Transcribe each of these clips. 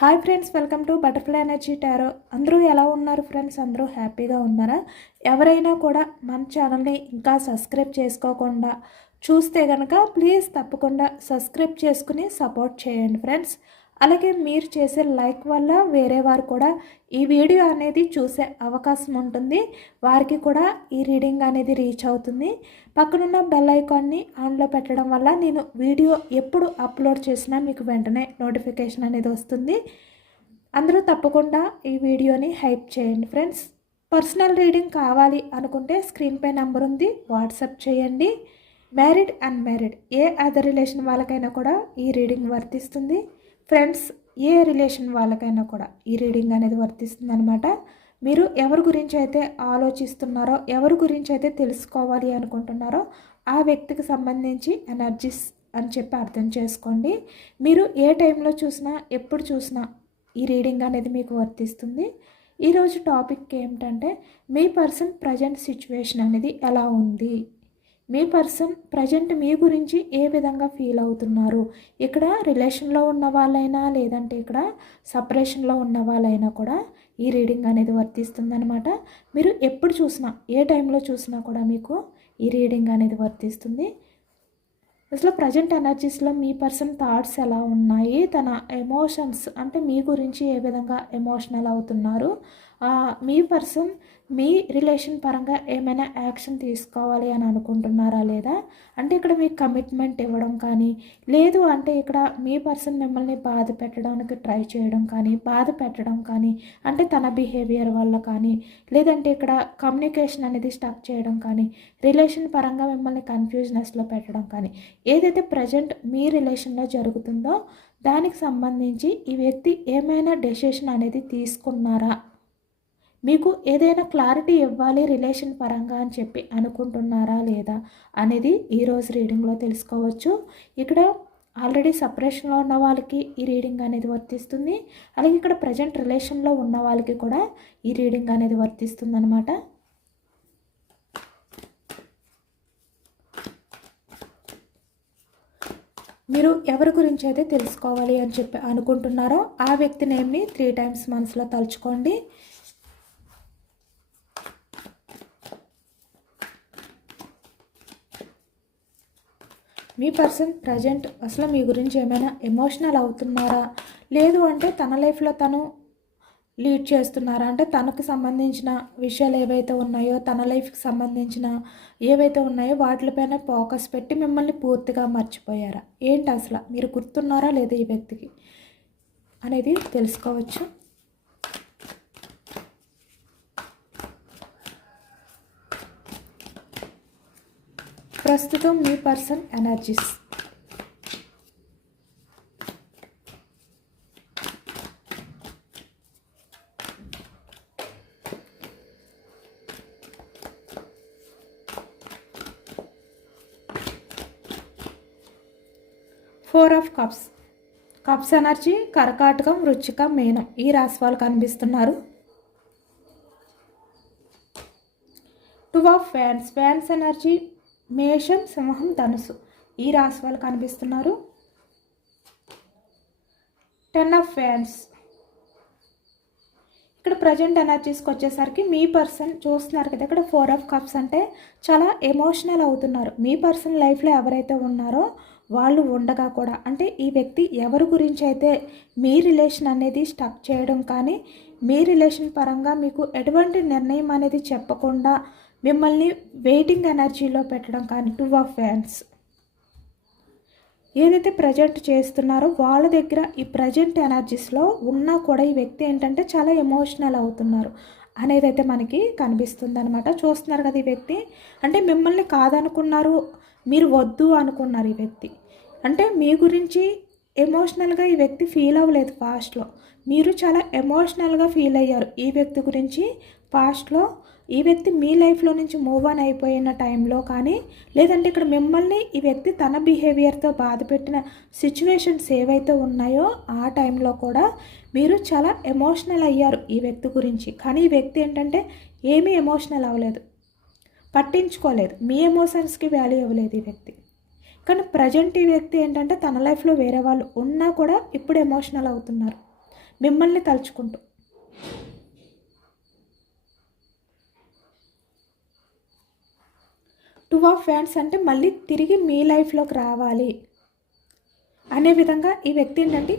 Hi friends, welcome to butterfly energy tarot. అందరూ ఎలా ఉన్నారు ఫ్రెండ్స్? అందరూ హ్యాపీగా ఉన్నారా? ఎవరైనా కూడా మన ఛానల్ని ఇంకా సబ్స్క్రైబ్ చేసుకోకుండా చూస్తే కనుక ప్లీజ్ తప్పకుండా సబ్స్క్రైబ్ చేసుకుని సపోర్ట్ చేయండి ఫ్రెండ్స్. అలాగే మీరు చేసే లైక్ వల్ల వేరే వారు కూడా ఈ వీడియో అనేది చూసే అవకాశం ఉంటుంది. వారికి కూడా ఈ రీడింగ్ అనేది రీచ్ అవుతుంది. పక్కనున్న బెల్ ఐకాన్ని ఆన్లో పెట్టడం వల్ల నేను వీడియో ఎప్పుడు అప్లోడ్ చేసినా మీకు వెంటనే నోటిఫికేషన్ అనేది వస్తుంది. అందరూ తప్పకుండా ఈ వీడియోని హైప్ చేయండి ఫ్రెండ్స్. పర్సనల్ రీడింగ్ కావాలి అనుకుంటే స్క్రీన్పై నెంబర్ ఉంది, వాట్సాప్ చేయండి. మ్యారీడ్ అన్మ్యారీడ్ ఏ అదర్ రిలేషన్ వాళ్ళకైనా కూడా ఈ రీడింగ్ వర్తిస్తుంది ఫ్రెండ్స్. ఏ రిలేషన్ వాళ్ళకైనా కూడా ఈ రీడింగ్ అనేది వర్తిస్తుంది అనమాట. మీరు ఎవరి గురించి అయితే ఆలోచిస్తున్నారో, ఎవరి గురించి అయితే తెలుసుకోవాలి అనుకుంటున్నారో ఆ వ్యక్తికి సంబంధించి ఎనర్జీస్ అని చెప్పి అర్థం చేసుకోండి. మీరు ఏ టైంలో చూసినా, ఎప్పుడు చూసినా ఈ రీడింగ్ అనేది మీకు వర్తిస్తుంది. ఈరోజు టాపిక్ ఏమిటంటే, మీ పర్సన్ ప్రజెంట్ సిచ్యువేషన్ అనేది ఎలా ఉంది, మీ పర్సన్ ప్రజెంట్ మీ గురించి ఏ విధంగా ఫీల్ అవుతున్నారు. ఇక్కడ రిలేషన్లో ఉన్న వాళ్ళైనా, లేదంటే ఇక్కడ సపరేషన్లో ఉన్న వాళ్ళైనా కూడా ఈ రీడింగ్ అనేది వర్తిస్తుందన్నమాట. మీరు ఎప్పుడు చూసినా, ఏ టైంలో చూసినా కూడా మీకు ఈ రీడింగ్ అనేది వర్తిస్తుంది. అసలు ప్రజెంట్ ఎనర్జీస్లో మీ పర్సన్ థాట్స్ ఎలా ఉన్నాయి, తన ఎమోషన్స్ అంటే మీ గురించి ఏ విధంగా ఎమోషనల్ అవుతున్నారు, మీ పర్సన్ మీ రిలేషన్ పరంగా ఏమైనా యాక్షన్ తీసుకోవాలి అని అనుకుంటున్నారా లేదా, అంటే ఇక్కడ మీకు కమిట్మెంట్ ఇవ్వడం కానీ, లేదు అంటే ఇక్కడ మీ పర్సన్ మిమ్మల్ని బాధ పెట్టడానికి ట్రై చేయడం కానీ, బాధ పెట్టడం కానీ, అంటే తన బిహేవియర్ వల్ల కానీ, లేదంటే ఇక్కడ కమ్యూనికేషన్ అనేది స్టక్ చేయడం కానీ, రిలేషన్ పరంగా మిమ్మల్ని కన్ఫ్యూజనెస్లో పెట్టడం కానీ, ఏదైతే ప్రజెంట్ మీ రిలేషన్లో జరుగుతుందో దానికి సంబంధించి ఈ వ్యక్తి ఏమైనా డెసిషన్ అనేది తీసుకున్నారా, మీకు ఏదైనా క్లారిటీ ఇవ్వాలి రిలేషన్ పరంగా అని చెప్పి అనుకుంటున్నారా లేదా అనేది ఈరోజు రీడింగ్లో తెలుసుకోవచ్చు. ఇక్కడ ఆల్రెడీ సపరేషన్లో ఉన్న వాళ్ళకి ఈ రీడింగ్ అనేది వర్తిస్తుంది. అలాగే ఇక్కడ ప్రజెంట్ రిలేషన్లో ఉన్న వాళ్ళకి కూడా ఈ రీడింగ్ అనేది వర్తిస్తుంది అనమాట. మీరు ఎవరి గురించి అయితే తెలుసుకోవాలి అని చెప్పి అనుకుంటున్నారో ఆ వ్యక్తి నేమ్ని 3 times మనసులో తలుచుకోండి. మీ పర్సన్ ప్రజెంట్ అసలు మీ గురించి ఏమైనా ఎమోషనల్ అవుతున్నారా, లేదు అంటే తన లైఫ్లో తను లీడ్ చేస్తున్నారా, అంటే తనకు సంబంధించిన విషయాలు ఏవైతే ఉన్నాయో, తన లైఫ్కి సంబంధించిన ఏవైతే ఉన్నాయో వాటిపైన ఫోకస్ పెట్టి మిమ్మల్ని పూర్తిగా మర్చిపోయారా, ఏంటి అసలు మీరు గుర్తున్నారా లేదా ఈ వ్యక్తికి అనేది తెలుసుకోవచ్చు. ప్రస్తుతం మీ person energies. Four of cups. Cups energy కర్కాటకం, వృశ్చికం, మీనం ఈ రాశి వాళ్ళు కనిపిస్తున్నారు. 2 ఆఫ్ ఫ్యాన్స్. ఫ్యాన్స్ ఎనర్జీ మేషం, సింహం, ధనుసు ఈ రాశి వాళ్ళు కనిపిస్తున్నారు. 10 ఆఫ్ ఫ్యాన్స్. ఇక్కడ ప్రజెంట్ ఎనర్జీస్కి వచ్చేసరికి మీ పర్సన్ చూస్తున్నారు కదా, ఇక్కడ 4 ఆఫ్ కప్స్ అంటే చాలా ఎమోషనల్ అవుతున్నారు. మీ పర్సన్ లైఫ్లో ఎవరైతే ఉన్నారో వాళ్ళు ఉండగా కూడా, అంటే ఈ వ్యక్తి ఎవరి గురించి అయితే మీ రిలేషన్ అనేది స్టక్ చేయడం కానీ, మీ రిలేషన్ పరంగా మీకు ఎటువంటి నిర్ణయం అనేది చెప్పకుండా మిమ్మల్ని వెయిటింగ్ ఎనర్జీలో పెట్టడం కానీ, 2 ఆఫ్ ఫ్యాన్స్ ఏదైతే ప్రజెంట్ చేస్తున్నారో వాళ్ళ దగ్గర ఈ ప్రజెంట్ ఎనర్జీస్లో ఉన్నా కూడా ఈ వ్యక్తి ఏంటంటే చాలా ఎమోషనల్ అవుతున్నారు అనేది అయితే మనకి కనిపిస్తుంది అనమాట. చూస్తున్నారు కదా, ఈ వ్యక్తి అంటే మిమ్మల్ని కాదనుకున్నారు, మీరు వద్దు అనుకున్నారు. ఈ వ్యక్తి అంటే మీ గురించి ఎమోషనల్గా ఈ వ్యక్తి ఫీల్ అవ్వలేదు పాస్ట్లో, మీరు చాలా ఎమోషనల్గా ఫీల్ అయ్యారు ఈ వ్యక్తి గురించి పాస్ట్లో. ఈ వ్యక్తి మీ లైఫ్లో నుంచి మూవ్ ఆన్ అయిపోయిన టైంలో కానీ, లేదంటే ఇక్కడ మిమ్మల్ని ఈ వ్యక్తి తన బిహేవియర్తో బాధ పెట్టిన సిచ్యువేషన్స్ ఏవైతే ఉన్నాయో ఆ టైంలో కూడా మీరు చాలా ఎమోషనల్ అయ్యారు ఈ వ్యక్తి గురించి. కానీ ఈ వ్యక్తి ఏంటంటే ఏమీ ఎమోషనల్ అవ్వలేదు, పట్టించుకోలేదు, మీ ఎమోషన్స్కి వాల్యూ ఇవ్వలేదు ఈ వ్యక్తి. కానీ ప్రజెంట్ ఈ వ్యక్తి ఏంటంటే తన లైఫ్లో వేరే వాళ్ళు ఉన్నా కూడా ఇప్పుడు ఎమోషనల్ అవుతున్నారు. మిమ్మల్ని తలుచుకుంటూ. టూ ఆఫ్ ఫ్యాన్స్ అంటే మళ్ళీ తిరిగి మీ లైఫ్లోకి రావాలి అనే విధంగా ఈ వ్యక్తి ఏంటంటే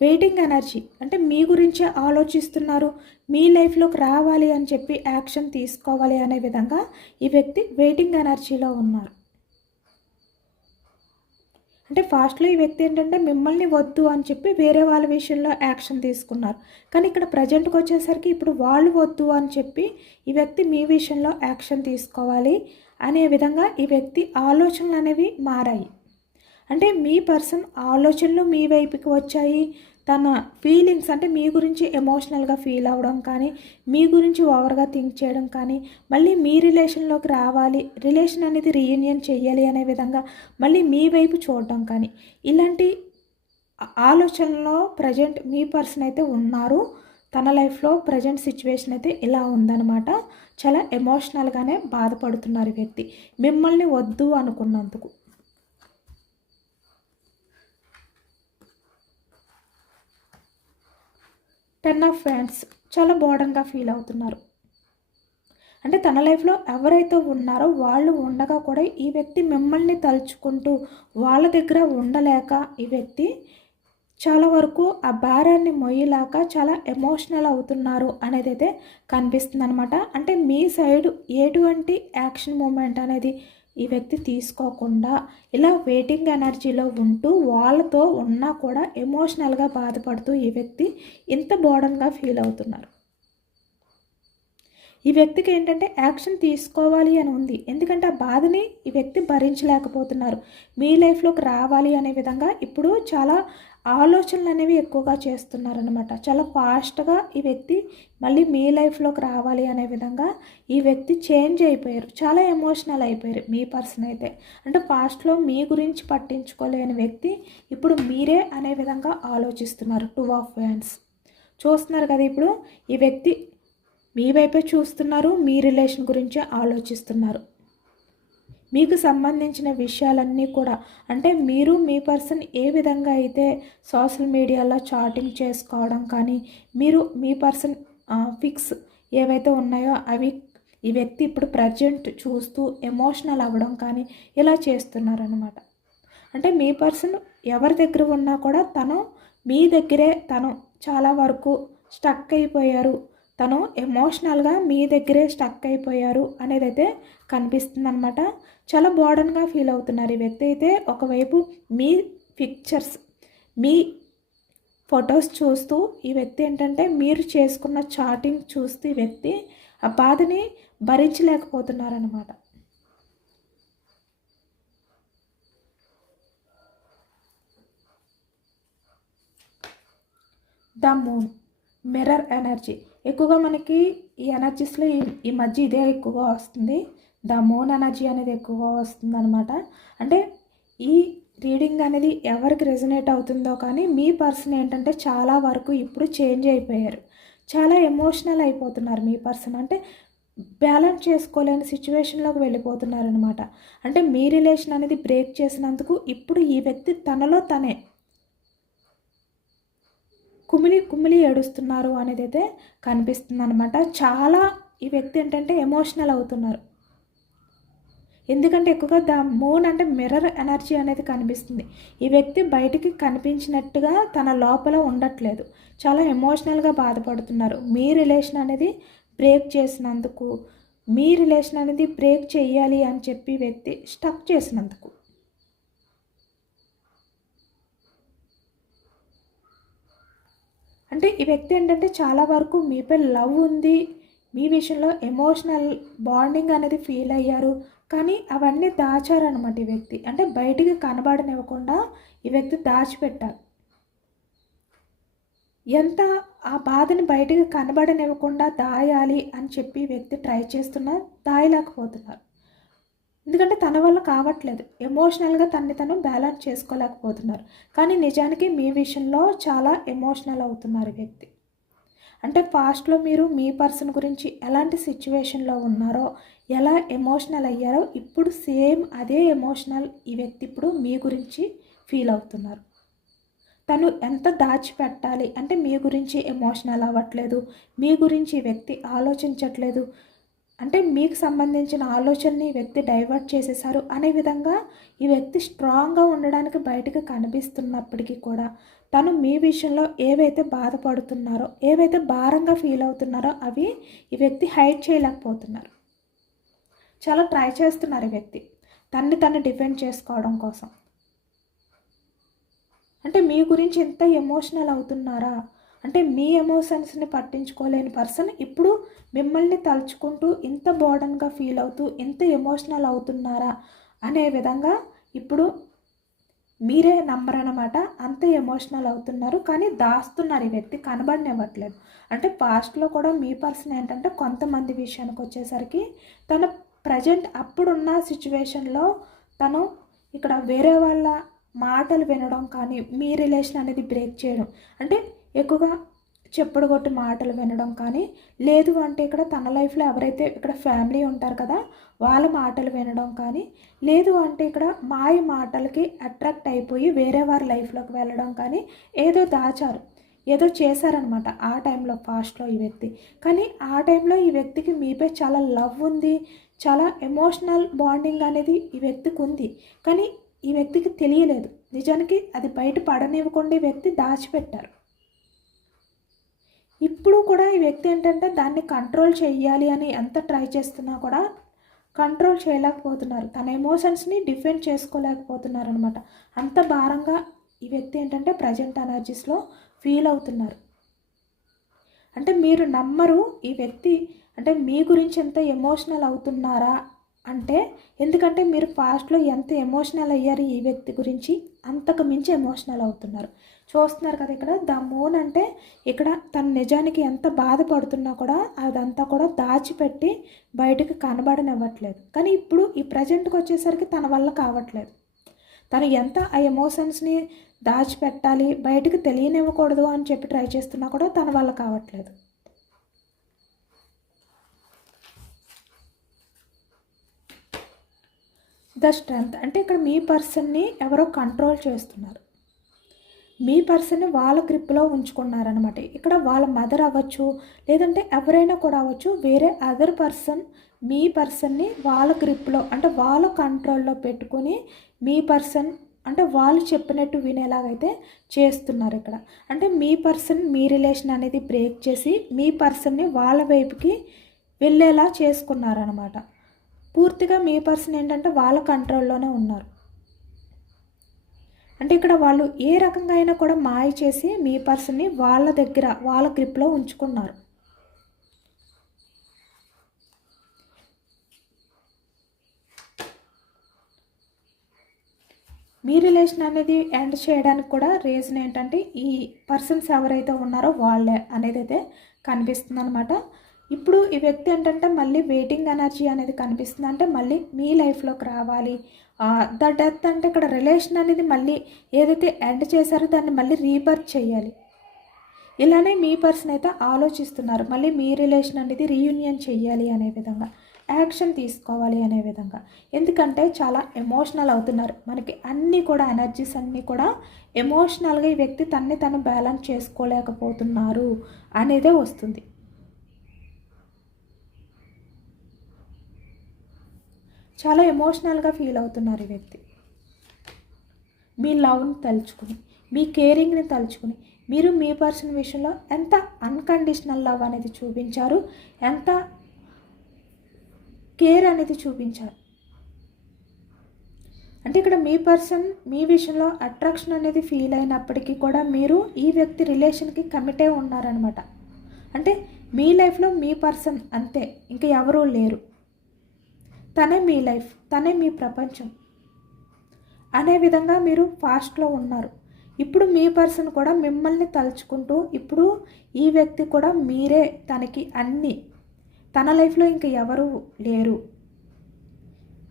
వెయిటింగ్ ఎనర్జీ, అంటే మీ గురించే ఆలోచిస్తున్నారు, మీ లైఫ్లోకి రావాలి అని చెప్పి యాక్షన్ తీసుకోవాలి అనే విధంగా ఈ వ్యక్తి వెయిటింగ్ ఎనర్జీలో ఉన్నారు. అంటే ఫాస్ట్లో ఈ వ్యక్తి ఏంటంటే మిమ్మల్ని వద్దు అని చెప్పి వేరే వాళ్ళ విషయంలో యాక్షన్ తీసుకున్నారు. కానీ ఇక్కడ ప్రజెంట్కి వచ్చేసరికి ఇప్పుడు వాళ్ళు వద్దు అని చెప్పి ఈ వ్యక్తి మీ విషయంలో యాక్షన్ తీసుకోవాలి అనే విధంగా ఈ వ్యక్తి ఆలోచనలు అనేవి మారాయి. అంటే మీ పర్సన్ ఆలోచనలు మీ వైపుకి వచ్చాయి. తన ఫీలింగ్స్ అంటే మీ గురించి ఎమోషనల్గా ఫీల్ అవ్వడం కానీ, మీ గురించి ఓవర్గా థింక్ చేయడం కానీ, మళ్ళీ మీ రిలేషన్లోకి రావాలి, రిలేషన్ అనేది రీయూనియన్ చేయాలి అనే విధంగా మళ్ళీ మీ వైపు చూడడం కానీ, ఇలాంటి ఆలోచనలో ప్రజెంట్ మీ పర్సన్ అయితే ఉన్నారు. తన లైఫ్లో ప్రజెంట్ సిచ్యువేషన్ అయితే ఇలా ఉందన్నమాట. చాలా ఎమోషనల్గానే బాధపడుతున్నారు ఈ వ్యక్తి మిమ్మల్ని వద్దు అనుకున్నందుకు. 10 ఆఫ్ ఫ్యాన్స్ చాలా బోర్డన్గా ఫీల్ అవుతున్నారు. అంటే తన లైఫ్లో ఎవరైతే ఉన్నారో వాళ్ళు ఉండగా కూడా ఈ వ్యక్తి మిమ్మల్ని తలుచుకుంటూ వాళ్ళ దగ్గర ఉండలేక ఈ వ్యక్తి చాలా వరకు ఆ భారాన్ని మొయ్యలేక చాలా ఎమోషనల్ అవుతున్నారు అనేది అయితే కనిపిస్తుంది అనమాట. అంటే మీ సైడ్ ఎటువంటి యాక్షన్ మూమెంట్ అనేది ఈ వ్యక్తి తీసుకోకుండా ఇలా వెయిటింగ్ ఎనర్జీలో ఉంటూ వాళ్ళతో ఉన్నా కూడా ఎమోషనల్గా బాధపడుతూ ఈ వ్యక్తి ఇంత బోర్డన్గా ఫీల్ అవుతున్నారు. ఈ వ్యక్తికి ఏంటంటే యాక్షన్ తీసుకోవాలి అని ఉంది, ఎందుకంటే ఆ బాధని ఈ వ్యక్తి భరించలేకపోతున్నారు. మీ లైఫ్లోకి రావాలి అనే విధంగా ఇప్పుడు చాలా ఆలోచనలు అనేవి ఎక్కువగా చేస్తున్నారనమాట. చాలా ఫాస్ట్గా ఈ వ్యక్తి మళ్ళీ మీ లైఫ్లోకి రావాలి అనే విధంగా ఈ వ్యక్తి చేంజ్ అయిపోయారు, చాలా ఎమోషనల్ అయిపోయారు మీ పర్సన్ అయితే. అంటే ఫాస్ట్లో మీ గురించి పట్టించుకోలేని వ్యక్తి ఇప్పుడు మీరే అనే విధంగా ఆలోచిస్తున్నారు. 2 ఆఫ్ వ్యాండ్స్ చూస్తున్నారు కదా, ఇప్పుడు ఈ వ్యక్తి మీ వైపే చూస్తున్నారు, మీ రిలేషన్ గురించే ఆలోచిస్తున్నారు. మీకు సంబంధించిన విషయాలన్నీ కూడా అంటే మీరు మీ పర్సన్ ఏ విధంగా అయితే సోషల్ మీడియాలో చాటింగ్ చేసుకోవడం కానీ, మీరు మీ పర్సన్ ఫిక్స్ ఏవైతే ఉన్నాయో అవి ఈ వ్యక్తి ఇప్పుడు ప్రజెంట్ చూస్తూ ఎమోషనల్ అవ్వడం కానీ ఇలా చేస్తున్నారనమాట. అంటే మీ పర్సన్ ఎవరి దగ్గర ఉన్నా కూడా తను మీ దగ్గరే తను చాలా వరకు స్టక్ అయిపోయారు, తను ఎమోషనల్గా మీ దగ్గరే స్టక్ అయిపోయారు అనేది అయితే కనిపిస్తుంది అనమాట. చాలా బోర్డన్గా ఫీల్ అవుతున్నారు ఈ వ్యక్తి అయితే. ఒకవైపు మీ పిక్చర్స్, మీ ఫొటోస్ చూస్తూ ఈ వ్యక్తి ఏంటంటే మీరు చేసుకున్న చాటింగ్ చూస్తూ ఈ వ్యక్తి ఆ బాధని భరించలేకపోతున్నారనమాట. ద మూన్ మిర్రర్ ఎనర్జీ ఎక్కువగా మనకి ఈ ఎనర్జీస్లో ఈ మధ్య ఇదే ఎక్కువగా వస్తుంది. ద మూన్ ఎనర్జీ అనేది ఎక్కువగా వస్తుంది అనమాట. అంటే ఈ రీడింగ్ అనేది ఎవరికి రెజనేట్ అవుతుందో కానీ మీ పర్సన్ ఏంటంటే చాలా వరకు ఇప్పుడు చేంజ్ అయిపోయారు, చాలా ఎమోషనల్ అయిపోతున్నారు మీ పర్సన్. అంటే బ్యాలెన్స్ చేసుకోలేని సిచ్యువేషన్లోకి వెళ్ళిపోతున్నారు అనమాట. అంటే మీ రిలేషన్ అనేది బ్రేక్ చేసినందుకు ఇప్పుడు ఈ వ్యక్తి తనలో తనే కుమిలి ఏడుస్తున్నారు అనేది అయితే కనిపిస్తుంది అనమాట. చాలా ఈ వ్యక్తి ఏంటంటే ఎమోషనల్ అవుతున్నారు, ఎందుకంటే ఎక్కువగా ద మూన్ అంటే మిర్రర్ ఎనర్జీ అనేది కనిపిస్తుంది. ఈ వ్యక్తి బయటికి కనిపించినట్టుగా తన లోపల ఉండట్లేదు, చాలా ఎమోషనల్గా బాధపడుతున్నారు. మీ రిలేషన్ అనేది బ్రేక్ చేసినందుకు, మీ రిలేషన్ అనేది బ్రేక్ చేయాలి అని చెప్పి వ్యక్తి స్టక్ చేసినందుకు. అంటే ఈ వ్యక్తి ఏంటంటే చాలా వరకు మీపై లవ్ ఉంది, మీ విషయంలో ఎమోషనల్ బాండింగ్ అనేది ఫీల్ అయ్యారు, కానీ అవన్నీ దాచారనమాట ఈ వ్యక్తి. అంటే బయటికి కనబడనివ్వకుండా ఈ వ్యక్తి దాచిపెట్టారు. ఎంత ఆ బాధని బయటికి కనబడనివ్వకుండా దాయాలి అని చెప్పి వ్యక్తి ట్రై చేస్తున్నా దాయలేకపోతున్నారు, ఎందుకంటే తన వల్ల కావట్లేదు, ఎమోషనల్గా తనని తను బ్యాలెన్స్ చేసుకోలేకపోతున్నారు. కానీ నిజానికి మీ విషయంలో చాలా ఎమోషనల్ అవుతున్నారు వ్యక్తి. అంటే పాస్ట్లో మీరు మీ పర్సన్ గురించి ఎలాంటి సిచ్యువేషన్లో ఉన్నారో, ఎలా ఎమోషనల్ అయ్యారో ఇప్పుడు సేమ్ అదే ఎమోషనల్ ఈ వ్యక్తి ఇప్పుడు మీ గురించి ఫీల్ అవుతున్నారు. తను ఎంత దాచిపెట్టాలి అంటే మీ గురించి ఎమోషనల్ అవ్వట్లేదు, మీ గురించి ఈ వ్యక్తి ఆలోచించట్లేదు, అంటే మీకు సంబంధించిన ఆలోచనని ఈ వ్యక్తి డైవర్ట్ చేసేసారు అనే విధంగా ఈ వ్యక్తి స్ట్రాంగ్గా ఉండడానికి బయటకు కనిపిస్తున్నప్పటికీ కూడా తను మీ విషయంలో ఏవైతే బాధపడుతున్నారో, ఏవైతే భారంగా ఫీల్ అవుతున్నారో అవి ఈ వ్యక్తి హైడ్ చేయలేకపోతున్నారు. చాలా ట్రై చేస్తున్నారు ఈ వ్యక్తి తన్ని డిఫెండ్ చేసుకోవడం కోసం. అంటే మీ గురించి ఎంత ఎమోషనల్ అవుతున్నారా అంటే మీ ఎమోషన్స్ని పట్టించుకోలేని పర్సన్ ఇప్పుడు మిమ్మల్ని తలుచుకుంటూ ఇంత బోర్డన్గా ఫీల్ అవుతూ ఎంత ఎమోషనల్ అవుతున్నారా అనే విధంగా ఇప్పుడు మీరే నమ్మరనమాట. అంత ఎమోషనల్ అవుతున్నారు, కానీ దాస్తున్నారు. ఈ వ్యక్తి కనబడనివ్వట్లేదు. అంటే పాస్ట్లో కూడా మీ పర్సన్ ఏంటంటే కొంతమంది విషయానికి వచ్చేసరికి తన ప్రజెంట్ అప్పుడున్న సిచ్యువేషన్లో తను ఇక్కడ వేరే వాళ్ళ మాటలు వినడం కానీ మీ రిలేషన్ అనేది బ్రేక్ చేయడం అంటే ఎక్కువగా చెప్పుడు కొట్టి మాటలు వినడం కానీ, లేదు అంటే ఇక్కడ తన లైఫ్లో ఎవరైతే ఇక్కడ ఫ్యామిలీ ఉంటారు కదా వాళ్ళ మాటలు వినడం కానీ, లేదు అంటే ఇక్కడ మాయ మాటలకి అట్రాక్ట్ అయిపోయి వేరే వారి లైఫ్లోకి వెళ్ళడం కానీ ఏదో దాచారు, ఏదో చేశారనమాట ఆ టైంలో పాస్ట్లో ఈ వ్యక్తి. కానీ ఆ టైంలో ఈ వ్యక్తికి మీపై చాలా లవ్ ఉంది, చాలా ఎమోషనల్ బాండింగ్ అనేది ఈ వ్యక్తికి ఉంది. కానీ ఈ వ్యక్తికి తెలియలేదు. నిజానికి అది బయట పడనివ్వకుండా ఈ వ్యక్తి దాచిపెట్టారు. ఇప్పుడు కూడా ఈ వ్యక్తి ఏంటంటే దాన్ని కంట్రోల్ చేయాలి అని ఎంత ట్రై చేస్తున్నా కూడా కంట్రోల్ చేయలేకపోతున్నారు. తన ఎమోషన్స్ని డిఫెండ్ చేసుకోలేకపోతున్నారు అనమాట. అంత భారంగా ఈ వ్యక్తి ఏంటంటే ప్రజెంట్ ఎనర్జీస్లో ఫీల్ అవుతున్నారు. అంటే మీరు నమ్మరు ఈ వ్యక్తి అంటే మీ గురించి ఎంత ఎమోషనల్ అవుతున్నారా అంటే, ఎందుకంటే మీరు పాస్ట్లో ఎంత ఎమోషనల్ అయ్యారు ఈ వ్యక్తి గురించి అంతకు మించి ఎమోషనల్ అవుతున్నారు. చూస్తున్నారు కదా ఇక్కడ ద మూన్ అంటే ఇక్కడ తన నిజానికి ఎంత బాధపడుతున్నా కూడా అదంతా కూడా దాచిపెట్టి బయటకు కనబడనివ్వట్లేదు. కానీ ఇప్పుడు ఈ ప్రజెంట్కి వచ్చేసరికి తన వల్ల కావట్లేదు. తను ఎంత ఆ ఎమోషన్స్ని దాచిపెట్టాలి, బయటకు తెలియనివ్వకూడదు అని చెప్పి ట్రై చేస్తున్నా కూడా తన వల్ల కావట్లేదు. ద స్ట్రెంగ్త్ అంటే ఇక్కడ మీ పర్సన్ని ఎవరో కంట్రోల్ చేస్తున్నారు. మీ పర్సన్ని వాళ్ళ గ్రిప్లో ఉంచుకున్నారనమాట. ఇక్కడ వాళ్ళ మదర్ అవ్వచ్చు, లేదంటే ఎవరైనా కూడా అవ్వచ్చు, వేరే అదర్ పర్సన్ మీ పర్సన్ని వాళ్ళ గ్రిప్లో అంటే వాళ్ళ కంట్రోల్లో పెట్టుకొని మీ పర్సన్ అంటే వాళ్ళు చెప్పినట్టు వినేలాగైతే చేస్తున్నారు ఇక్కడ. అంటే మీ పర్సన్ మీ రిలేషన్ అనేది బ్రేక్ చేసి మీ పర్సన్ని వాళ్ళ వైపుకి వెళ్ళేలా చేసుకున్నారనమాట. పూర్తిగా మీ పర్సన్ ఏంటంటే వాళ్ళ కంట్రోల్లోనే ఉన్నారు. అంటే ఇక్కడ వాళ్ళు ఏ రకంగా అయినా కూడా మాయ చేసి మీ పర్సన్ని వాళ్ళ దగ్గర వాళ్ళ గ్రిప్లో ఉంచుకున్నారు. మీ రిలేషన్ అనేది ఎండ్ చేయడానికి కూడా రీజన్ ఏంటంటే ఈ పర్సన్స్ ఎవరైతే ఉన్నారో వాళ్ళే అనేది అయితే కనిపిస్తుంది అనమాట. ఇప్పుడు ఈ వ్యక్తి ఏంటంటే మళ్ళీ వెయిటింగ్ ఎనర్జీ అనేది కనిపిస్తుంది. అంటే మళ్ళీ మీ లైఫ్లోకి రావాలి. ద డెత్ అంటే ఇక్కడ రిలేషన్ అనేది మళ్ళీ ఏదైతే ఎండ్ చేశారో దాన్ని మళ్ళీ రీబర్త్ చేయాలి. ఇలానే మీ పర్సన్ అయితే ఆలోచిస్తున్నారు. మళ్ళీ మీ రిలేషన్ అనేది రీయూనియన్ చేయాలి అనే విధంగా, యాక్షన్ తీసుకోవాలి అనే విధంగా. ఎందుకంటే చాలా ఎమోషనల్ అవుతున్నారు. మనకి అన్నీ కూడా ఎనర్జీస్ అన్నీ కూడా ఎమోషనల్గా ఈ వ్యక్తి తను బ్యాలెన్స్ చేసుకోలేకపోతున్నారు అనేదే వస్తుంది. చాలా ఎమోషనల్గా ఫీల్ అవుతున్నారు ఈ వ్యక్తి. మీ లవ్ని తలుచుకుని, మీ కేరింగ్ని తలుచుకుని, మీరు మీ పర్సన్ విషయంలో ఎంత అన్కండిషనల్ లవ్ అనేది చూపించారు, ఎంత కేర్ అనేది చూపించారు. అంటే ఇక్కడ మీ పర్సన్ మీ విషయంలో అట్రాక్షన్ అనేది ఫీల్ అయినప్పటికీ కూడా మీరు ఈ వ్యక్తి రిలేషన్కి కమిట్ అయి ఉన్నారనమాట. అంటే మీ లైఫ్లో మీ పర్సన్ అంతే, ఇంకా ఎవరూ లేరు. తనే మీ లైఫ్, తనే మీ ప్రపంచం అనే విధంగా మీరు ఫాస్ట్లో ఉన్నారు. ఇప్పుడు మీ పర్సన్ కూడా మిమ్మల్ని తలుచుకుంటూ ఇప్పుడు ఈ వ్యక్తి కూడా మీరే తనకి అన్నీ, తన లైఫ్లో ఇంకా ఎవరు లేరు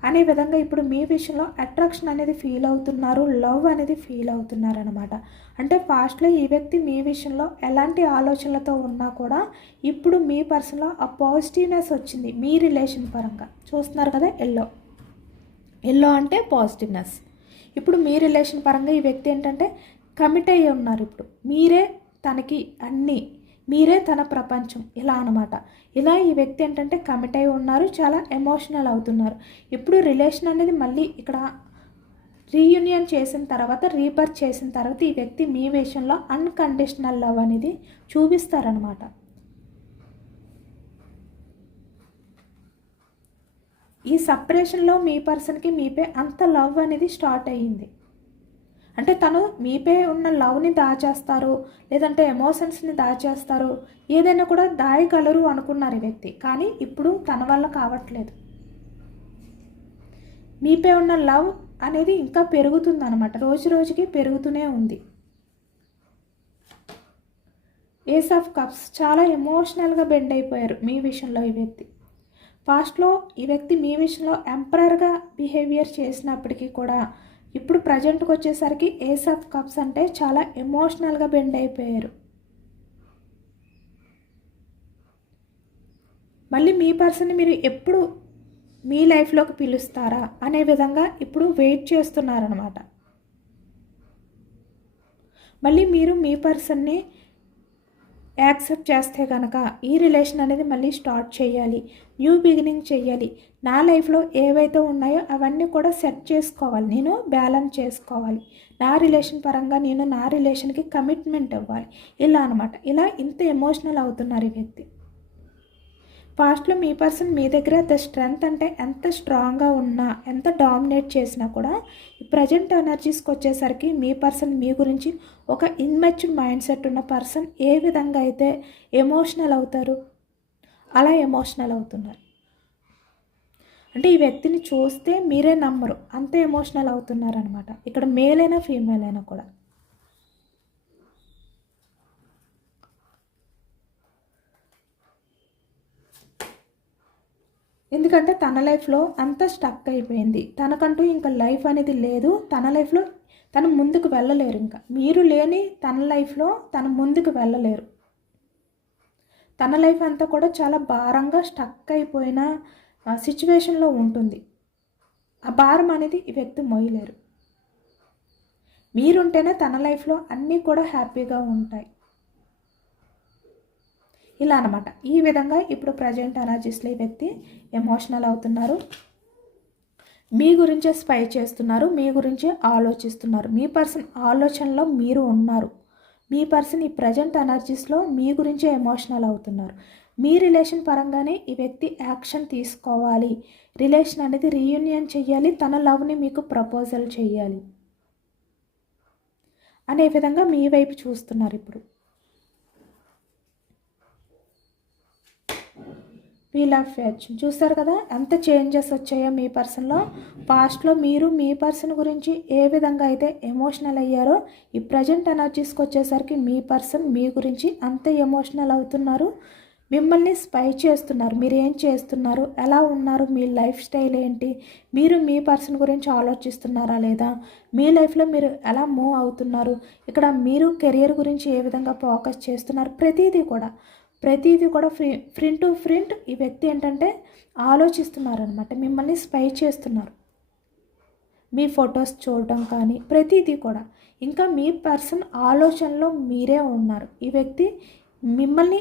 అనే విధంగా ఇప్పుడు మీ విషయంలో అట్రాక్షన్ అనేది ఫీల్ అవుతున్నారు, లవ్ అనేది ఫీల్ అవుతున్నారు అనమాట. అంటే పాస్ట్లో ఈ వ్యక్తి మీ విషయంలో ఎలాంటి ఆలోచనలతో ఉన్నా కూడా ఇప్పుడు మీ పర్సన్లో ఆ పాజిటివ్నెస్ వచ్చింది. మీ రిలేషన్ పరంగా చూస్తున్నారు కదా, ఎల్లో అంటే పాజిటివ్నెస్. ఇప్పుడు మీ రిలేషన్ పరంగా ఈ వ్యక్తి ఏంటంటే కమిట్ అయ్యి ఉన్నారు. ఇప్పుడు మీరే తనకి అన్నీ, మీరే తన ప్రపంచం ఇలా అనమాట. ఇలా ఈ వ్యక్తి ఏంటంటే కమిట్ అయి ఉన్నారు, చాలా ఎమోషనల్ అవుతున్నారు. ఇప్పుడు రిలేషన్ అనేది మళ్ళీ ఇక్కడ రీయూనియన్ చేసిన తర్వాత, రీబర్త్ చేసిన తర్వాత ఈ వ్యక్తి మీ విషయంలో అన్కండిషనల్ లవ్ అనేది చూపిస్తారనమాట. ఈ సపరేషన్లో మీ పర్సన్కి మీపై అంత లవ్ అనేది స్టార్ట్ అయ్యింది. అంటే తను మీపై ఉన్న లవ్ని దాచేస్తారు, లేదంటే ఎమోషన్స్ని దాచేస్తారు, ఏదైనా కూడా దాయగలరు అనుకున్నారు ఈ వ్యక్తి. కానీ ఇప్పుడు తన వల్ల కావట్లేదు. మీపై ఉన్న లవ్ అనేది ఇంకా పెరుగుతుంది అనమాట, రోజు రోజుకి పెరుగుతూనే ఉంది. ఏస్ ఆఫ్ కప్స్, చాలా ఎమోషనల్గా బెండ్ అయిపోయారు మీ విషయంలో ఈ వ్యక్తి. పాస్ట్లో ఈ వ్యక్తి మీ విషయంలో ఎంపరర్గా బిహేవియర్ చేసినప్పటికీ కూడా ఇప్పుడు ప్రజెంట్కి వచ్చేసరికి ఏస్ ఆఫ్ కప్స్ అంటే చాలా ఎమోషనల్గా బెండ్ అయిపోయారు. మళ్ళీ మీ పర్సన్ని మీరు ఎప్పుడు మీ లైఫ్లోకి పిలుస్తారా అనే విధంగా ఇప్పుడు వెయిట్ చేస్తున్నారనమాట. మళ్ళీ మీరు మీ పర్సన్ని యాక్సెప్ట్ చేస్తే కనుక ఈ రిలేషన్ అనేది మళ్ళీ స్టార్ట్ చేయాలి, న్యూ బిగినింగ్ చేయాలి. నా లైఫ్లో ఏవైతే ఉన్నాయో అవన్నీ కూడా సెట్ చేసుకోవాలి, నేను బ్యాలెన్స్ చేసుకోవాలి, నా రిలేషన్ పరంగా నేను నా రిలేషన్కి కమిట్మెంట్ ఇవ్వాలి, ఇలా అనమాట. ఇలా ఇంత ఎమోషనల్ అవుతున్నారు ఈ వ్యక్తి. పాస్ట్లో మీ పర్సన్ మీ దగ్గర ద స్ట్రెంగ్త్ అంటే ఎంత స్ట్రాంగ్గా ఉన్నా, ఎంత డామినేట్ చేసినా కూడా ప్రజెంట్ ఎనర్జీస్కి వచ్చేసరికి మీ పర్సన్ మీ గురించి ఒక ఇన్మెచ్యూర్ మైండ్ సెట్ ఉన్న పర్సన్ ఏ విధంగా అయితే ఎమోషనల్ అవుతారు అలా ఎమోషనల్ అవుతున్నారు. అంటే ఈ వ్యక్తిని చూస్తే మీరే నమ్మరు, అంత ఎమోషనల్ అవుతున్నారనమాట. ఇక్కడ మేల్ అయినా ఫీమేల్ అయినా కూడా. ఎందుకంటే తన లైఫ్లో అంతా స్టక్ అయిపోయింది, తనకంటూ ఇంకా లైఫ్ అనేది లేదు, తన లైఫ్లో తను ముందుకు వెళ్ళలేరు. ఇంకా మీరు లేని తన లైఫ్లో తను ముందుకు వెళ్ళలేరు. తన లైఫ్ అంతా కూడా చాలా భారంగా స్టక్ అయిపోయిన సిచ్యువేషన్లో ఉంటుంది. ఆ భారం అనేది ఈ వ్యక్తి మోయలేరు. మీరుంటేనే తన లైఫ్లో అన్నీ కూడా హ్యాపీగా ఉంటాయి, ఇలా అనమాట. ఈ విధంగా ఇప్పుడు ప్రజెంట్ ఎనర్జీస్లో ఈ వ్యక్తి ఎమోషనల్ అవుతున్నారు, మీ గురించే స్పై చేస్తున్నారు, మీ గురించే ఆలోచిస్తున్నారు. మీ పర్సన్ ఆలోచనలో మీరు ఉన్నారు. మీ పర్సన్ ఈ ప్రజెంట్ ఎనర్జీస్లో మీ గురించే ఎమోషనల్ అవుతున్నారు. మీ రిలేషన్ పరంగానే ఈ వ్యక్తి యాక్షన్ తీసుకోవాలి, రిలేషన్ అనేది రీయూనియన్ చేయాలి, తన లవ్ని మీకు ప్రపోజల్ చేయాలి అనే విధంగా మీ వైపు చూస్తున్నారు ఇప్పుడు. వీల్ ఆఫ్ ఫార్చ్యూన్ చూస్తారు కదా ఎంత చేంజెస్ వచ్చాయో మీ పర్సన్లో. పాస్ట్లో మీరు మీ పర్సన్ గురించి ఏ విధంగా అయితే ఎమోషనల్ అయ్యారో ఈ ప్రజెంట్ ఎనర్జీస్కి వచ్చేసరికి మీ పర్సన్ మీ గురించి అంత ఎమోషనల్ అవుతున్నారు, మిమ్మల్ని స్పై చేస్తున్నారు. మీరు ఏం చేస్తున్నారు, ఎలా ఉన్నారు, మీ లైఫ్ స్టైల్ ఏంటి, మీరు మీ పర్సన్ గురించి ఆలోచిస్తున్నారా లేదా, మీ లైఫ్లో మీరు ఎలా మూవ్ అవుతున్నారు, ఇక్కడ మీరు కెరియర్ గురించి ఏ విధంగా ఫోకస్ చేస్తున్నారు, ప్రతిదీ కూడా ఫ్రంట్ టు ఫ్రంట్ ఈ వ్యక్తి ఏంటంటే ఆలోచిస్తున్నారనమాట, మిమ్మల్ని స్పై చేస్తున్నారు. మీ ఫొటోస్ చూడడం కానీ ప్రతిదీ కూడా. ఇంకా మీ పర్సన్ ఆలోచనలో మీరే ఉన్నారు. ఈ వ్యక్తి మిమ్మల్ని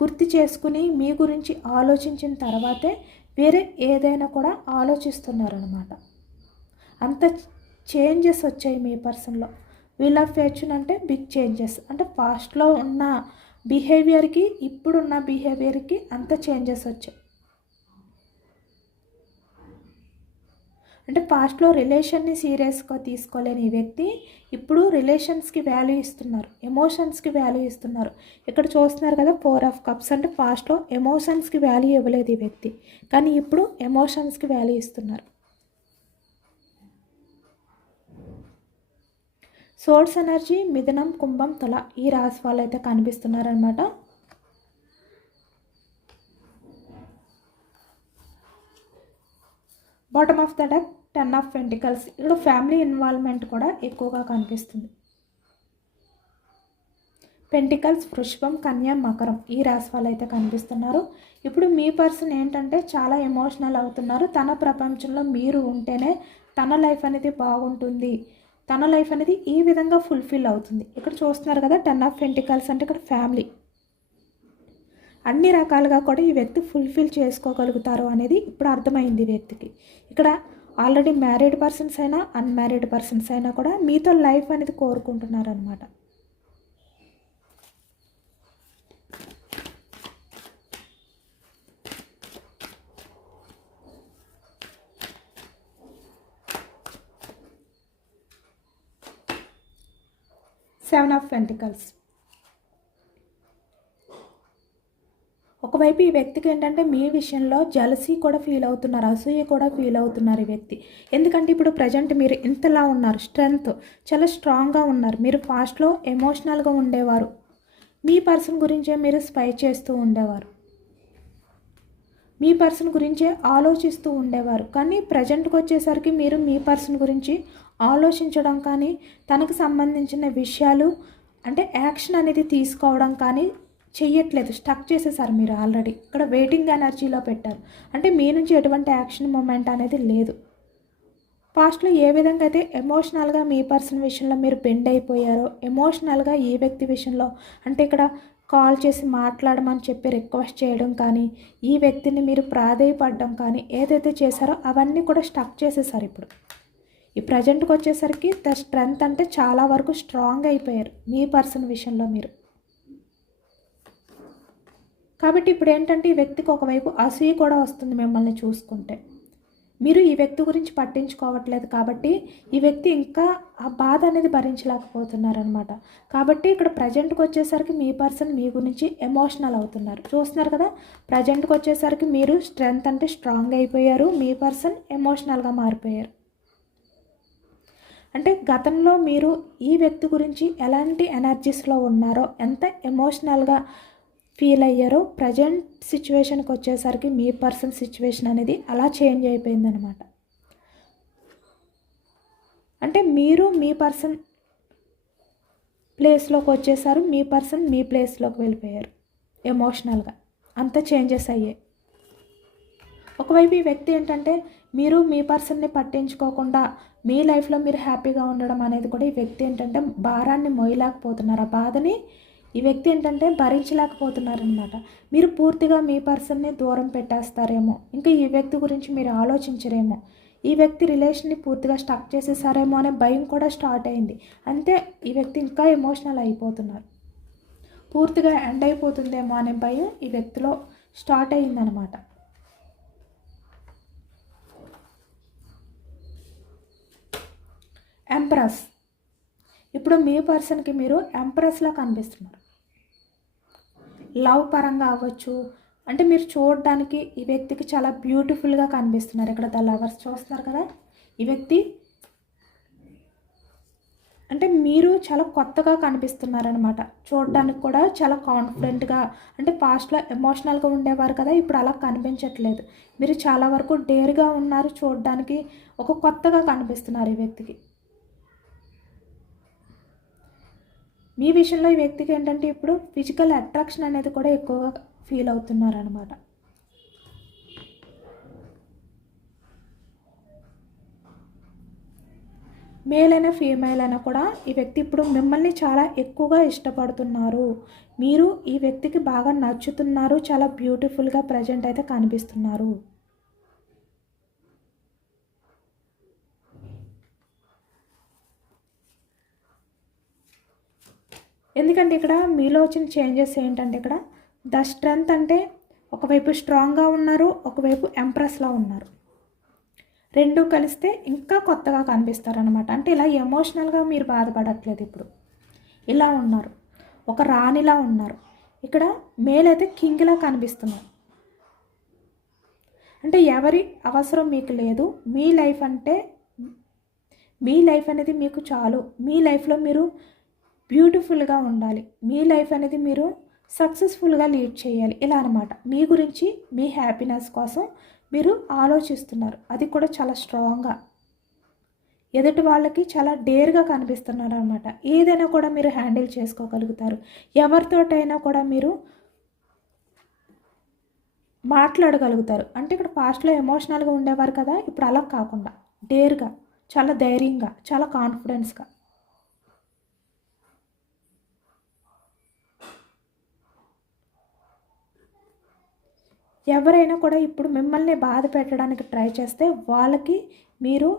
గుర్తు చేసుకుని మీ గురించి ఆలోచించిన తర్వాతే వేరే ఏదైనా కూడా ఆలోచిస్తున్నారనమాట. అంత చేంజెస్ వచ్చాయి మీ పర్సన్లో. వీల్ ఆఫ్ ఫార్చ్యూన్ అంటే బిగ్ చేంజెస్, అంటే పాస్ట్లో ఉన్న బిహేవియర్కి ఇప్పుడున్న బిహేవియర్కి అంత చేంజెస్ వచ్చాయి. అంటే పాస్ట్లో రిలేషన్ని సీరియస్గా తీసుకోలేని ఈ వ్యక్తి ఇప్పుడు రిలేషన్స్కి వాల్యూ ఇస్తున్నారు, ఎమోషన్స్కి వాల్యూ ఇస్తున్నారు. ఇక్కడ చూస్తున్నారు కదా 4 ఆఫ్ కప్స్, అంటే పాస్ట్లో ఎమోషన్స్కి వాల్యూ ఇవ్వలేదు ఈ వ్యక్తి, కానీ ఇప్పుడు ఎమోషన్స్కి వాల్యూ ఇస్తున్నారు. సోర్స్ ఎనర్జీ మిథునం, కుంభం, తుల ఈ రాశి వాళ్ళు అయితే కనిపిస్తున్నారనమాట. Bottom of the deck 10 of pentacles, ఇక్కడ ఫ్యామిలీ ఇన్వాల్వ్మెంట్ కూడా ఎక్కువగా కనిపిస్తుంది. పెంటికల్స్, వృషభం, కన్య, మకరం ఈ రాశి వాళ్ళు అయితే కనిపిస్తున్నారు. ఇప్పుడు మీ పర్సన్ ఏంటంటే చాలా ఎమోషనల్ అవుతున్నారు. తన ప్రపంచంలో మీరు ఉంటేనే తన లైఫ్ అనేది బాగుంటుంది, తన లైఫ్ అనేది ఈ విధంగా ఫుల్ఫిల్ అవుతుంది. ఇక్కడ చూస్తున్నారు కదా 10 ఆఫ్ పెంటికల్స్ అంటే ఇక్కడ ఫ్యామిలీ అన్ని రకాలుగా కూడా ఈ వ్యక్తి ఫుల్ఫిల్ చేసుకోగలుగుతారు అనేది ఇప్పుడు అర్థమైంది ఈ వ్యక్తికి. ఇక్కడ ఆల్రెడీ మ్యారీడ్ పర్సన్స్ అయినా అన్మ్యారీడ్ పర్సన్స్ అయినా కూడా మీతో లైఫ్ అనేది కోరుకుంటున్నారు అనమాట. Seven of pentacles. ఒకవైపు ఈ వ్యక్తికి ఏంటంటే మీ విషయంలో జలసీ కూడా ఫీల్ అవుతున్నారు, అసూయ కూడా ఫీల్ అవుతున్నారు ఈ వ్యక్తి. ఎందుకంటే ఇప్పుడు ప్రజెంట్ మీరు ఇంతలా ఉన్నారు, స్ట్రెంగ్త్ చాలా స్ట్రాంగ్గా ఉన్నారు. మీరు ఫాస్ట్లో ఎమోషనల్గా ఉండేవారు, మీ పర్సన్ గురించే మీరు స్పై చేస్తూ ఉండేవారు, మీ పర్సన్ గురించే ఆలోచిస్తూ ఉండేవారు. కానీ ప్రజెంట్కి వచ్చేసరికి మీరు మీ పర్సన్ గురించి ఆలోచించడం కానీ తనకు సంబంధించిన విషయాలు అంటే యాక్షన్ అనేది తీసుకోవడం కానీ చెయ్యట్లేదు, స్టక్ చేసేసారు మీరు ఆల్రెడీ. ఇక్కడ వెయిటింగ్ ఎనర్జీలో పెట్టారు, అంటే మీ నుంచి ఎటువంటి యాక్షన్ మూమెంట్ అనేది లేదు. పాస్ట్లో ఏ విధంగా అయితే ఎమోషనల్గా మీ పర్సన్ విషయంలో మీరు బెండ్ అయిపోయారో, ఎమోషనల్గా ఈ వ్యక్తి విషయంలో అంటే ఇక్కడ కాల్ చేసి మాట్లాడమని చెప్పి రిక్వెస్ట్ చేయడం కానీ, ఈ వ్యక్తిని మీరు ప్రాధేయపడడం కానీ ఏదైతే చేశారో అవన్నీ కూడా స్టక్ చేసేసారు. ఇప్పుడు ఈ ప్రజెంట్కి వచ్చేసరికి ద స్ట్రెంగ్త్ అంటే చాలా వరకు స్ట్రాంగ్ అయిపోయారు మీ పర్సన్ విషయంలో మీరు. కాబట్టి ఇప్పుడు ఏంటంటే ఈ వ్యక్తికి ఒకవైపు అసూయ కూడా వస్తుంది మిమ్మల్ని చూసుకుంటే. మీరు ఈ వ్యక్తి గురించి పట్టించుకోవట్లేదు కాబట్టి ఈ వ్యక్తి ఇంకా ఆ బాధ అనేది భరించలేకపోతున్నారనమాట. కాబట్టి ఇక్కడ ప్రజెంట్కి వచ్చేసరికి మీ పర్సన్ మీ గురించి ఎమోషనల్ అవుతున్నారు. చూస్తున్నారు కదా, ప్రజెంట్కి వచ్చేసరికి మీరు స్ట్రెంగ్త్ అంటే స్ట్రాంగ్ అయిపోయారు, మీ పర్సన్ ఎమోషనల్గా మారిపోయారు. అంటే గతంలో మీరు ఈ వ్యక్తి గురించి ఎలాంటి ఎనర్జీస్లో ఉన్నారో, ఎంత ఎమోషనల్గా ఫీల్ అయ్యారో, ప్రజెంట్ సిచ్యువేషన్కి వచ్చేసరికి మీ పర్సన్ సిచ్యువేషన్ అనేది అలా చేంజ్ అయిపోయిందనమాట. అంటే మీరు మీ పర్సన్ ప్లేస్లోకి వచ్చేసారు, మీ పర్సన్ మీ ప్లేస్లోకి వెళ్ళిపోయారు. ఎమోషనల్గా అంత చేంజెస్ అయ్యాయి. ఒకవైపు ఈ వ్యక్తి ఏంటంటే మీరు మీ పర్సన్ని పట్టించుకోకుండా మీ లైఫ్లో మీరు హ్యాపీగా ఉండడం అనేది కూడా ఈ వ్యక్తి ఏంటంటే భారాన్ని మోయలేకపోతున్నారు. ఆ బాధని ఈ వ్యక్తి ఏంటంటే భరించలేకపోతున్నారనమాట. మీరు పూర్తిగా మీ పర్సన్ని దూరం పెట్టేస్తారేమో, ఇంకా ఈ వ్యక్తి గురించి మీరు ఆలోచించరేమో, ఈ వ్యక్తి రిలేషన్ని పూర్తిగా స్టక్ చేసేసారేమో అనే భయం కూడా స్టార్ట్ అయింది. అంతే, ఈ వ్యక్తి ఇంకా ఎమోషనల్ అయిపోతున్నారు, పూర్తిగా ఎండ్ అయిపోతుందేమో అనే భయం ఈ వ్యక్తిలో స్టార్ట్ అయిందనమాట. ఎంప్రెస్. ఇప్పుడు మీ పర్సన్కి మీరు ఎంప్రెస్లా కనిపిస్తున్నారు. లవ్ పరంగా అవ్వచ్చు, అంటే మీరు చూడడానికి ఈ వ్యక్తికి చాలా బ్యూటిఫుల్గా కనిపిస్తున్నారు. ఇక్కడ ద లవర్స్ చూస్తున్నారు కదా, ఈ వ్యక్తి అంటే మీరు చాలా కొత్తగా కనిపిస్తున్నారనమాట. చూడడానికి కూడా చాలా కాన్ఫిడెంట్గా, అంటే పాస్ట్లో ఎమోషనల్గా ఉండేవారు కదా, ఇప్పుడు అలా కనిపించట్లేదు. మీరు చాలా వరకు డేర్గా ఉన్నారు, చూడడానికి ఒక కొత్తగా కనిపిస్తున్నారు ఈ వ్యక్తికి. మీ విషయంలో ఈ వ్యక్తికి ఏంటంటే ఇప్పుడు ఫిజికల్ అట్రాక్షన్ అనేది కూడా ఎక్కువగా ఫీల్ అవుతున్నారనమాట. మేల్ అయినా ఫీమేల్ అయినా కూడా ఈ వ్యక్తి ఇప్పుడు మిమ్మల్ని చాలా ఎక్కువగా ఇష్టపడుతున్నారు. మీరు ఈ వ్యక్తికి బాగా నచ్చుతున్నారు, చాలా బ్యూటిఫుల్గా ప్రజెంట్ అయితే కనిపిస్తున్నారు. ఎందుకంటే ఇక్కడ మీలో వచ్చిన చేంజెస్ ఏంటంటే ఇక్కడ ద స్ట్రెంగ్త్ అంటే ఒకవైపు స్ట్రాంగ్గా ఉన్నారు, ఒకవైపు ఎంప్రెస్లా ఉన్నారు. రెండు కలిస్తే ఇంకా కొత్తగా కనిపిస్తారనమాట. అంటే ఇలా ఎమోషనల్గా మీరు బాధపడట్లేదు, ఇప్పుడు ఇలా ఉన్నారు, ఒక రాణిలా ఉన్నారు. ఇక్కడ మేల్ అయితే కింగ్లా కనిపిస్తున్నారు. అంటే ఎవరి అవసరం మీకు లేదు, మీ లైఫ్ అనేది మీకు చాలు, మీ లైఫ్లో మీరు బ్యూటిఫుల్గా ఉండాలి, మీ లైఫ్ అనేది మీరు సక్సెస్ఫుల్గా లీడ్ చేయాలి, ఇలా అనమాట. మీ గురించి మీ హ్యాపీనెస్ కోసం మీరు ఆలోచిస్తున్నారు, అది కూడా చాలా స్ట్రాంగ్గా. ఎదుటి వాళ్ళకి చాలా డేర్గా కనిపిస్తున్నారు అనమాట. ఏదైనా కూడా మీరు హ్యాండిల్ చేసుకోగలుగుతారు, ఎవరితోటైనా కూడా మీరు మాట్లాడగలుగుతారు. అంటే ఇక్కడ పాస్ట్లో ఎమోషనల్గా ఉండేవారు కదా, ఇప్పుడు అలా కాకుండా డేర్గా చాలా ధైర్యంగా, చాలా కాన్ఫిడెన్స్గా. ఎవరైనా కూడా ఇప్పుడు మిమ్మల్ని బాధ పెట్టడానికి ట్రై చేస్తే వాళ్ళకి మీరు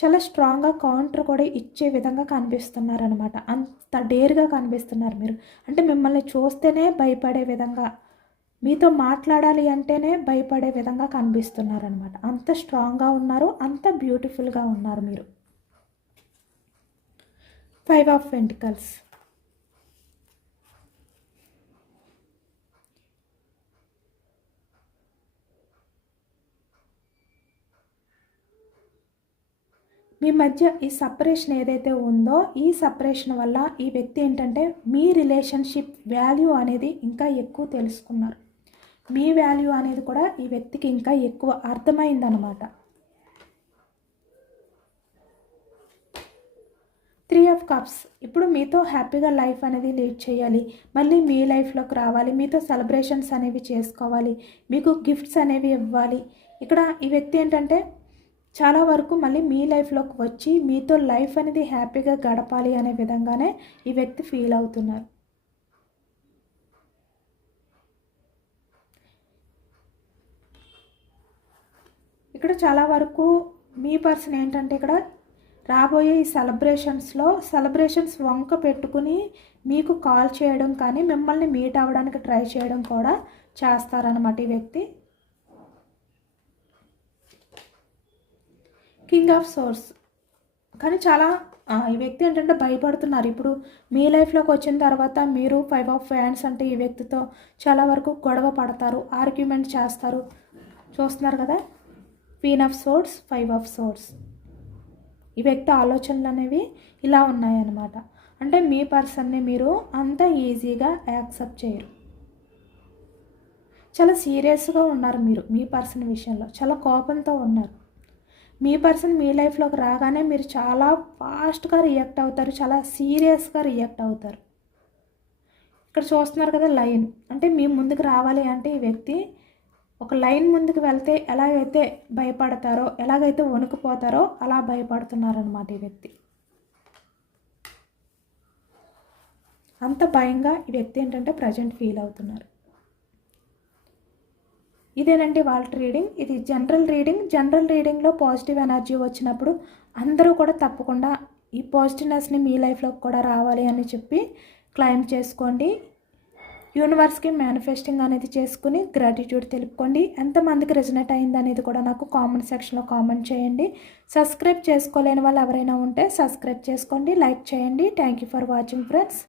చాలా స్ట్రాంగ్గా కౌంటర్ కూడా ఇచ్చే విధంగా కనిపిస్తున్నారనమాట. అంత డేర్గా కనిపిస్తున్నారు మీరు. అంటే మిమ్మల్ని చూస్తేనే భయపడే విధంగా, మీతో మాట్లాడాలి అంటేనే భయపడే విధంగా కనిపిస్తున్నారనమాట. అంత స్ట్రాంగ్గా ఉన్నారు, అంత బ్యూటిఫుల్గా ఉన్నారు మీరు. 5 ఆఫ్ పెంటికల్స్. మీ మధ్య ఈ సపరేషన్ ఏదైతే ఉందో, ఈ సపరేషన్ వల్ల ఈ వ్యక్తి ఏంటంటే మీ రిలేషన్షిప్ వాల్యూ అనేది ఇంకా ఎక్కువ తెలుసుకున్నారు. మీ వాల్యూ అనేది కూడా ఈ వ్యక్తికి ఇంకా ఎక్కువ అర్థమైందనమాట. 3 ఆఫ్ కప్స్. ఇప్పుడు మీతో హ్యాపీగా లైఫ్ అనేది లీడ్ చేయాలి, మళ్ళీ మీ లైఫ్లోకి రావాలి, మీతో సెలబ్రేషన్స్ అనేవి చేసుకోవాలి, మీకు గిఫ్ట్స్ అనేవి ఇవ్వాలి. ఇక్కడ ఈ వ్యక్తి ఏంటంటే చాలా వరకు మళ్ళీ మీ లైఫ్లోకి వచ్చి మీతో లైఫ్ అనేది హ్యాపీగా గడపాలి అనే విధంగానే ఈ వ్యక్తి ఫీల్ అవుతున్నారు. ఇక్కడ చాలా వరకు మీ పర్సన్ ఏంటంటే ఇక్కడ రాబోయే ఈ సెలబ్రేషన్స్ వంక పెట్టుకుని మీకు కాల్ చేయడం కానీ మిమ్మల్ని మీట్ అవ్వడానికి ట్రై చేయడం కూడా చేస్తారన్నమాట ఈ వ్యక్తి. King of swords. కానీ చాలా ఈ వ్యక్తి ఏంటంటే భయపడుతున్నారు. ఇప్పుడు మీ లైఫ్లోకి వచ్చిన తర్వాత మీరు 5 ఆఫ్ ఫ్యాన్స్ అంటే ఈ వ్యక్తితో చాలా వరకు గొడవ పడతారు, ఆర్గ్యుమెంట్ చేస్తారు. చూస్తున్నారు కదా, queen of swords, 5 of swords. ఈ వ్యక్తి ఆలోచనలు అనేవి ఇలా ఉన్నాయన్నమాట. అంటే మీ పర్సన్ని మీరు అంత ఈజీగా యాక్సెప్ట్ చేయరు. చాలా సీరియస్గా ఉన్నారు మీరు మీ పర్సన్ విషయంలో, చాలా కోపంతో ఉన్నారు. మీ పర్సన్ మీ లైఫ్లోకి రాగానే మీరు చాలా ఫాస్ట్గా రియాక్ట్ అవుతారు, చాలా సీరియస్గా రియాక్ట్ అవుతారు. ఇక్కడ చూస్తున్నారు కదా లైన్, అంటే మీ ముందుకు రావాలి అంటే ఈ వ్యక్తి ఒక లైన్ ముందుకు వెళ్తే ఎలాగైతే భయపడతారో, ఎలాగైతే వణుకుపోతారో అలా భయపడుతున్నారనమాట ఈ వ్యక్తి. అంత భయంగా ఈ వ్యక్తి ఏంటంటే ప్రజెంట్ ఫీల్ అవుతున్నారు. ఇదేనండి వాళ్ళ రీడింగ్. ఇది జనరల్ రీడింగ్లో పాజిటివ్ ఎనర్జీ వచ్చినప్పుడు అందరూ కూడా తప్పకుండా ఈ పాజిటివ్నెస్ని మీ లైఫ్లోకి కూడా రావాలి అని చెప్పి క్లైమ్ చేసుకోండి. యూనివర్స్కి మేనిఫెస్టింగ్ అనేది చేసుకుని గ్రాటిట్యూడ్ తెలుపుకోండి. ఎంతమందికి రెజనేట్ అయింది అనేది కూడా నాకు కామెంట్ సెక్షన్లో కామెంట్ చేయండి. సబ్స్క్రైబ్ చేసుకోలేని వాళ్ళు ఎవరైనా ఉంటే సబ్స్క్రైబ్ చేసుకోండి, లైక్ చేయండి. Thank you for watching friends.